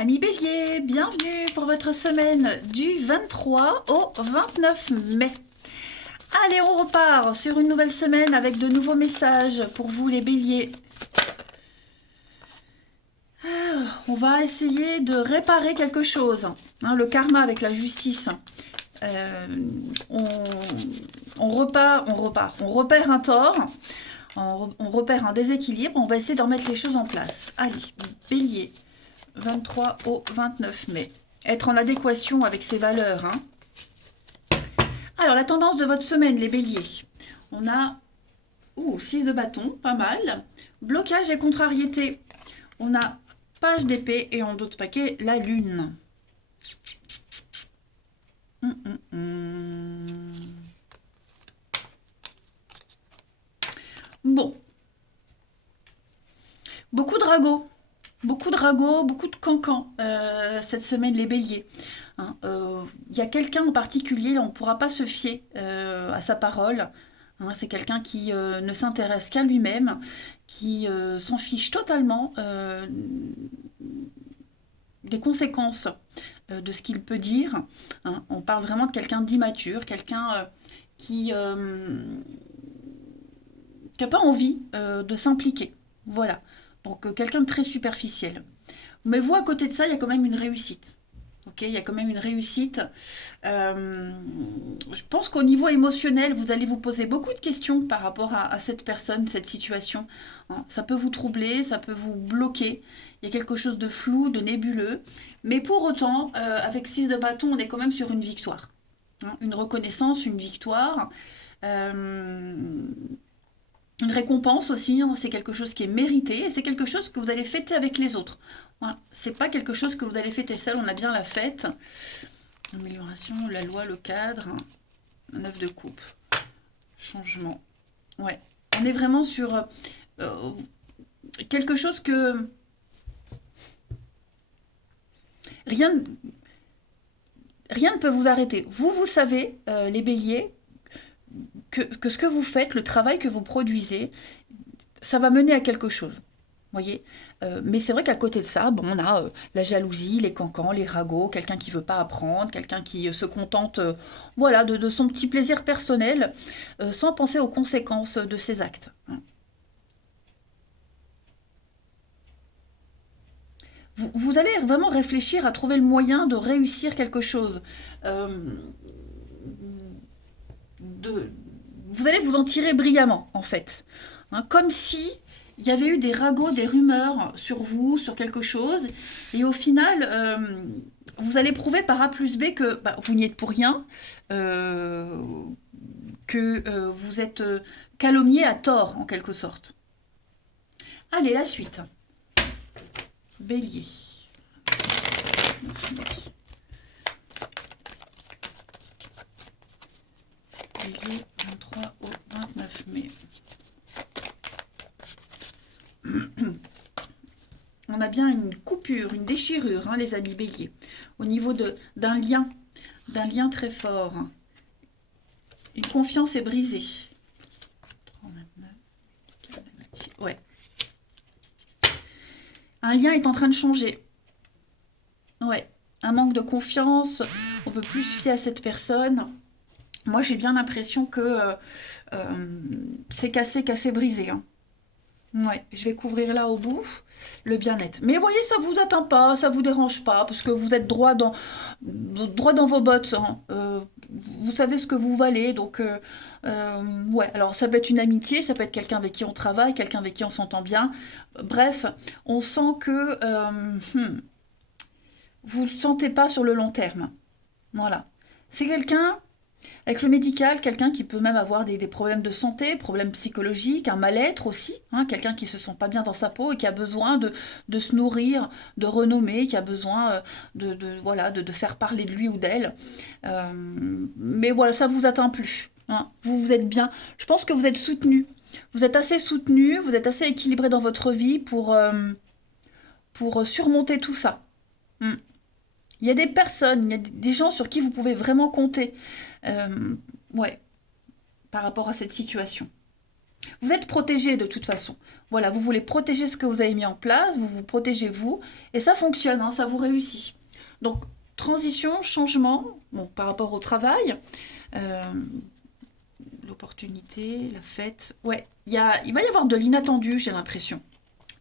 Amis Bélier, bienvenue pour votre semaine du 23 au 29 mai. Allez, on repart sur une nouvelle semaine avec de nouveaux messages pour vous les Béliers. On va essayer de réparer quelque chose. Le karma avec la justice. Euh, on, on repère un tort, on repère un déséquilibre, on va essayer de remettre les choses en place. Allez, Bélier. 23 au 29 mai. Être en adéquation avec ses valeurs. Alors, la tendance de votre semaine, les béliers. On a 6 de bâton, pas mal. Blocage et contrariété. On a page d'épée et en d'autres paquets, la lune. Bon. Beaucoup de ragots. Beaucoup de cancans cette semaine, les béliers. Il y a quelqu'un en particulier, on ne pourra pas se fier à sa parole. C'est quelqu'un qui ne s'intéresse qu'à lui-même, qui s'en fiche totalement des conséquences de ce qu'il peut dire. On parle vraiment de quelqu'un d'immature, quelqu'un qui n'a pas envie de s'impliquer. Voilà. Donc quelqu'un de très superficiel. Mais vous, à côté de ça, il y a quand même une réussite. Ok, il y a quand même une réussite. Je pense qu'au niveau émotionnel, vous allez vous poser beaucoup de questions par rapport à cette personne, cette situation. Ça peut vous troubler, ça peut vous bloquer. Il y a quelque chose de flou, de nébuleux. Mais pour autant, avec 6 de bâton, on est quand même sur une victoire. Une reconnaissance, une victoire. Une récompense aussi, c'est quelque chose qui est mérité et c'est quelque chose que vous allez fêter avec les autres. Voilà. C'est pas quelque chose que vous allez fêter seul, on a bien la fête. Amélioration, la loi, le cadre, 9 de coupe, changement. Ouais, on est vraiment sur quelque chose que rien, rien ne peut vous arrêter. Vous savez, les béliers, que ce que vous faites, le travail que vous produisez, ça va mener à quelque chose. Voyez. Mais c'est vrai qu'à côté de ça, on a la jalousie, les cancans, les ragots, quelqu'un qui veut pas apprendre, quelqu'un qui se contente voilà, de son petit plaisir personnel, sans penser aux conséquences de ses actes. Vous allez vraiment réfléchir à trouver le moyen de réussir quelque chose. Euh, de, vous allez vous en tirer brillamment, en fait. Comme si il y avait eu des ragots, des rumeurs sur vous, sur quelque chose, et au final, vous allez prouver par A plus B que vous n'y êtes pour rien, euh, que vous êtes calomnié à tort, en quelque sorte. Allez, la suite. Bélier. Bélier, 23 au 29 mai. On a bien une coupure, une déchirure, les amis béliers, au niveau d'un lien très fort. Une confiance est brisée. Ouais. Un lien est en train de changer. Ouais. Un manque de confiance, on peut plus se fier à cette personne. Moi, j'ai bien l'impression que c'est cassé, brisé. Ouais, je vais couvrir là au bout le bien-être. Mais voyez, ça vous atteint pas, ça vous dérange pas, parce que vous êtes droit dans vos bottes. Vous savez ce que vous valez, donc ouais. Alors ça peut être une amitié, ça peut être quelqu'un avec qui on travaille, quelqu'un avec qui on s'entend bien. Bref, on sent que vous ne le sentez pas sur le long terme. Voilà. C'est quelqu'un avec le médical, quelqu'un qui peut même avoir des problèmes de santé, problèmes psychologiques, un mal-être aussi, quelqu'un qui se sent pas bien dans sa peau et qui a besoin de se nourrir, de renommer, qui a besoin voilà, de faire parler de lui ou d'elle. Mais voilà, ça vous atteint plus. Vous êtes bien. Je pense que vous êtes soutenu. Vous êtes assez soutenu, vous êtes assez équilibré dans votre vie pour surmonter tout ça. Hmm. Il y a des personnes, il y a des gens sur qui vous pouvez vraiment compter. Ouais, par rapport à cette situation. Vous êtes protégé de toute façon. Voilà, vous voulez protéger ce que vous avez mis en place, vous vous protégez vous, et ça fonctionne, hein, ça vous réussit. Donc, transition, changement, bon, par rapport au travail, euh, l'opportunité, la fête, ouais, il va y avoir de l'inattendu, j'ai l'impression,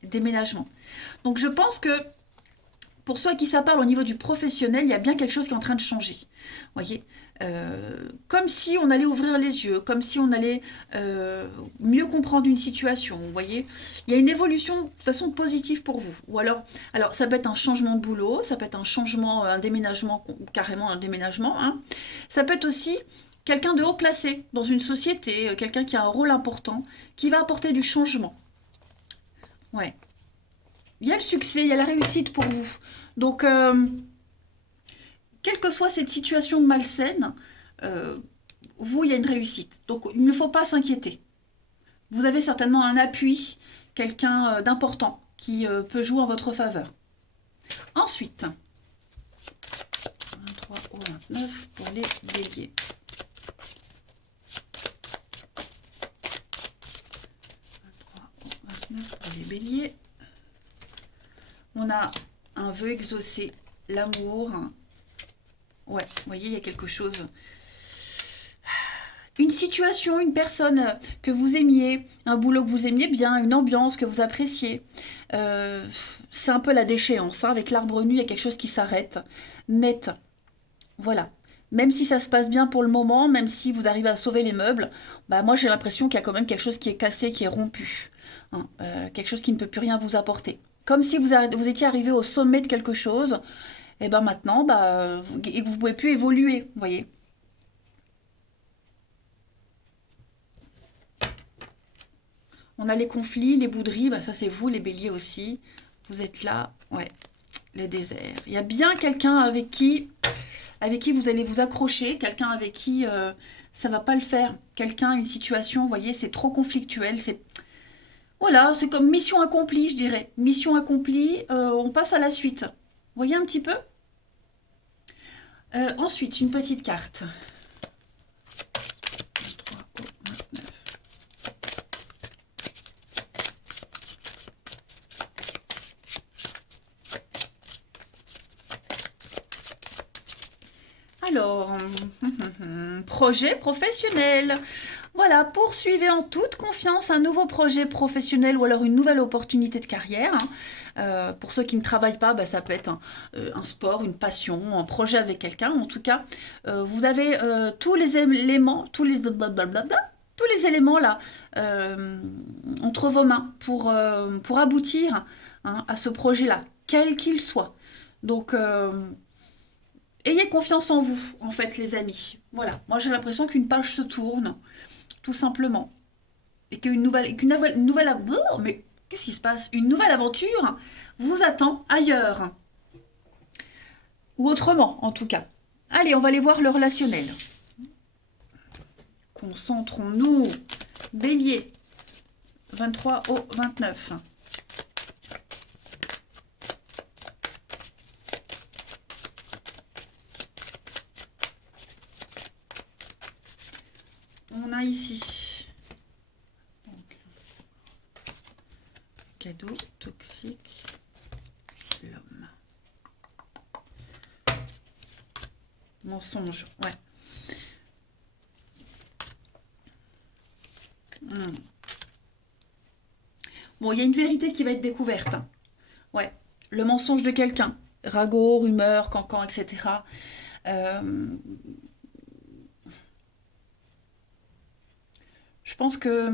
déménagement. Donc, je pense que pour ceux à qui ça parle au niveau du professionnel, il y a bien quelque chose qui est en train de changer. Vous voyez, comme si on allait ouvrir les yeux, comme si on allait mieux comprendre une situation. Vous voyez, il y a une évolution de façon positive pour vous. Ou alors ça peut être un changement de boulot, ça peut être un changement, un déménagement, carrément un déménagement, hein. Ça peut être aussi quelqu'un de haut placé dans une société, quelqu'un qui a un rôle important, qui va apporter du changement. Ouais. Il y a le succès, il y a la réussite pour vous. Donc, quelle que soit cette situation malsaine, euh, vous, il y a une réussite. Donc, il ne faut pas s'inquiéter. Vous avez certainement un appui, quelqu'un d'important qui peut jouer en votre faveur. Ensuite, 23 au 29 pour les béliers. 23 au 29 pour les béliers. On a un vœu exaucé, l'amour. Ouais, vous voyez, il y a quelque chose. Une situation, une personne que vous aimiez, un boulot que vous aimiez bien, une ambiance que vous appréciez. C'est un peu la déchéance, hein. Avec l'arbre nu, il y a quelque chose qui s'arrête. Net. Voilà. Même si ça se passe bien pour le moment, même si vous arrivez à sauver les meubles, bah moi j'ai l'impression qu'il y a quand même quelque chose qui est cassé, qui est rompu, hein. Quelque chose qui ne peut plus rien vous apporter. Comme si vous étiez arrivé au sommet de quelque chose, et ben maintenant, et que vous ne pouvez plus évoluer, vous voyez. On a les conflits, les bouderies, bah ça c'est vous, les béliers aussi. Vous êtes là, ouais, les déserts. Il y a bien quelqu'un avec qui vous allez vous accrocher, quelqu'un avec qui ça va pas le faire. Quelqu'un, une situation, vous voyez, c'est trop conflictuel. Voilà, c'est comme mission accomplie, je dirais. Mission accomplie, on passe à la suite. Vous voyez un petit peu. Ensuite, une petite carte. 23 au 29. Alors, projet professionnel. Voilà, poursuivez en toute confiance un nouveau projet professionnel ou alors une nouvelle opportunité de carrière, hein. Pour ceux qui ne travaillent pas, bah, ça peut être un sport, une passion, un projet avec quelqu'un. En tout cas, vous avez tous les éléments, tous les éléments là entre vos mains pour aboutir, hein, à ce projet-là, quel qu'il soit. Donc, ayez confiance en vous, en fait, les amis. Voilà, moi j'ai l'impression qu'une page se tourne, tout simplement. Et oh, mais qu'est-ce qui se passe? Une nouvelle aventure vous attend ailleurs. Ou autrement, en tout cas. Allez, on va aller voir le relationnel. Concentrons-nous. Bélier, 23 au 29. On a ici donc, cadeau toxique, l'homme. Mensonge, ouais. Bon, il y a une vérité qui va être découverte, hein. Ouais, le mensonge de quelqu'un. Ragot, rumeur, cancan, etc. Euh, je pense que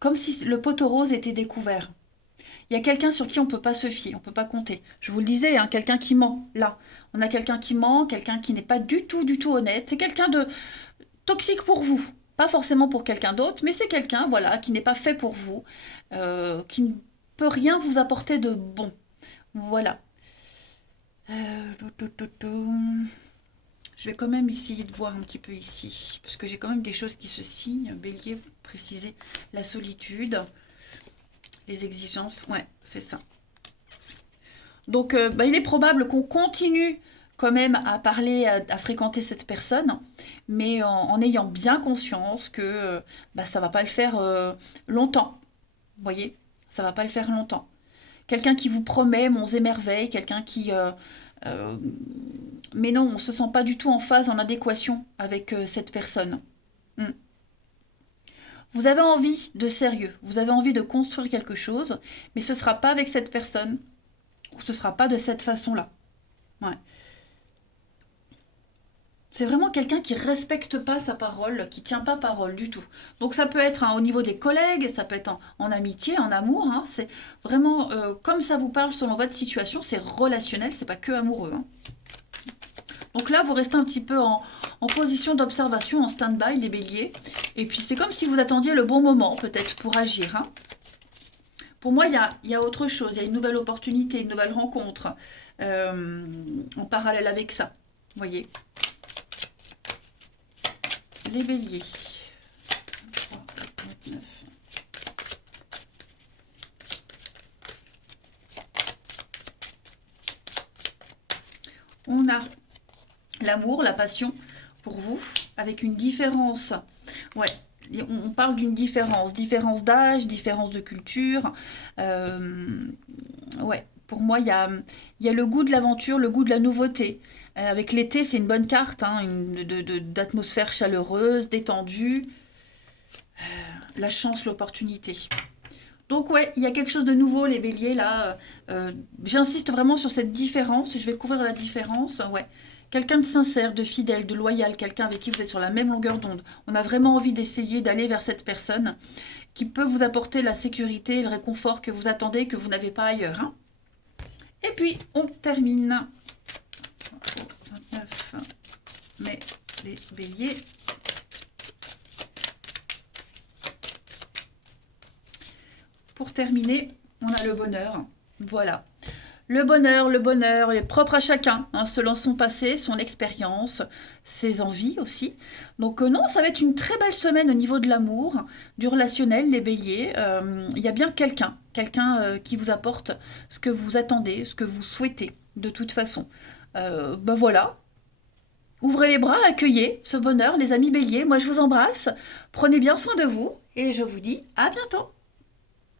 comme si le poteau rose était découvert. Il y a quelqu'un sur qui on ne peut pas se fier, on ne peut pas compter. Je vous le disais, hein, quelqu'un qui ment, là. On a quelqu'un qui ment, quelqu'un qui n'est pas du tout honnête. C'est quelqu'un de toxique pour vous. Pas forcément pour quelqu'un d'autre, mais c'est quelqu'un, voilà, qui n'est pas fait pour vous, qui ne peut rien vous apporter de bon. Voilà. Je vais quand même essayer de voir un petit peu ici, parce que j'ai quand même des choses qui se signent. Bélier, vous précisez la solitude, les exigences, ouais, c'est ça. Donc, il est probable qu'on continue quand même à parler, à fréquenter cette personne, mais en ayant bien conscience que bah, ça va pas le faire longtemps. Vous voyez? Ça va pas le faire longtemps. Quelqu'un qui vous promet monts et merveilles, quelqu'un qui... euh, mais non, on se sent pas du tout en phase, en adéquation avec cette personne. Hmm. Vous avez envie de sérieux, vous avez envie de construire quelque chose, mais ce sera pas avec cette personne, ou ce sera pas de cette façon-là. Ouais. C'est vraiment quelqu'un qui respecte pas sa parole, qui tient pas parole du tout. Donc ça peut être hein, au niveau des collègues, ça peut être en amitié, en amour. Hein, c'est vraiment comme ça vous parle selon votre situation, c'est relationnel, c'est pas que amoureux. Hein. Donc là, vous restez un petit peu en position d'observation, en stand-by, les béliers. Et puis c'est comme si vous attendiez le bon moment, peut-être, pour agir. Hein. Pour moi, il y a autre chose, il y a une nouvelle opportunité, une nouvelle rencontre en parallèle avec ça. Vous voyez? Les béliers. 3, 4, 9. On a l'amour, la passion pour vous, avec une différence. Ouais, on parle d'une différence d'âge, différence de culture. Ouais, pour moi, il y a le goût de l'aventure, le goût de la nouveauté. Avec l'été, c'est une bonne carte, hein, d'atmosphère chaleureuse, détendue, la chance, l'opportunité. Donc ouais, il y a quelque chose de nouveau, les béliers, là. J'insiste vraiment sur cette différence, je vais couvrir la différence, ouais. Quelqu'un de sincère, de fidèle, de loyal, quelqu'un avec qui vous êtes sur la même longueur d'onde. On a vraiment envie d'essayer d'aller vers cette personne qui peut vous apporter la sécurité et le réconfort que vous attendez, que vous n'avez pas ailleurs. Hein. Et puis, on termine. 29 mai, les béliers. Pour terminer, on a le bonheur. Voilà. Le bonheur est propre à chacun, hein, selon son passé, son expérience, ses envies aussi. Donc non, ça va être une très belle semaine au niveau de l'amour, du relationnel, les béliers. Il y a bien quelqu'un qui vous apporte ce que vous attendez, ce que vous souhaitez, de toute façon. Ben voilà, ouvrez les bras, accueillez ce bonheur, les amis béliers. Moi, je vous embrasse, prenez bien soin de vous et je vous dis à bientôt.